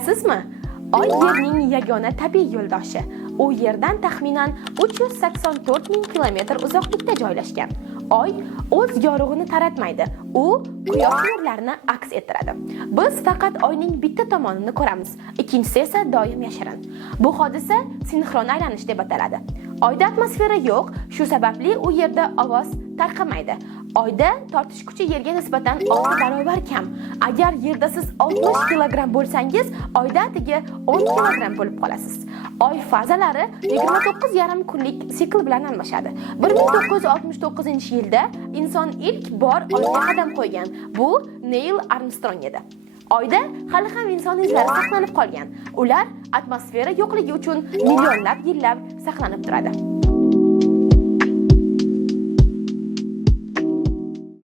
Bilasizmi? Oy Yerning yagona tabiiy yo'ldoshi. U Yerdan taxminan 384 ming kilometr uzoqlikda joylashgan. Oy o'z yorug'ini taratmaydi. U quyosh nurlarini aks ettiradi. Biz faqat oyning bitta tomonini ko'ramiz, ikkinchisi esa doim yashirin. Bu hodisa sinxron aylanish deb ataladi. Oyda atmosfera yo'q, shu sababli u yerda ovoz tarqamaydi. Oyda tortish kuchi Yerga nisbatan 6 barobar kam. Agar Yerda siz 60 kilogramm bo'lsangiz, oyda atigi 10 kilogramm bo'lib qolasiz. Oy fazalari 29,5 kunlik sikl bilan almashadi. 1969-yilda inson ilk bor oyga qadam qo'ygan. Bu Neil Armstrong edi. Oyda hali ham inson izlari saqlanib qolgan. Ular atmosfera yo'qligi uchun millionlab yillab saqlanib turadi.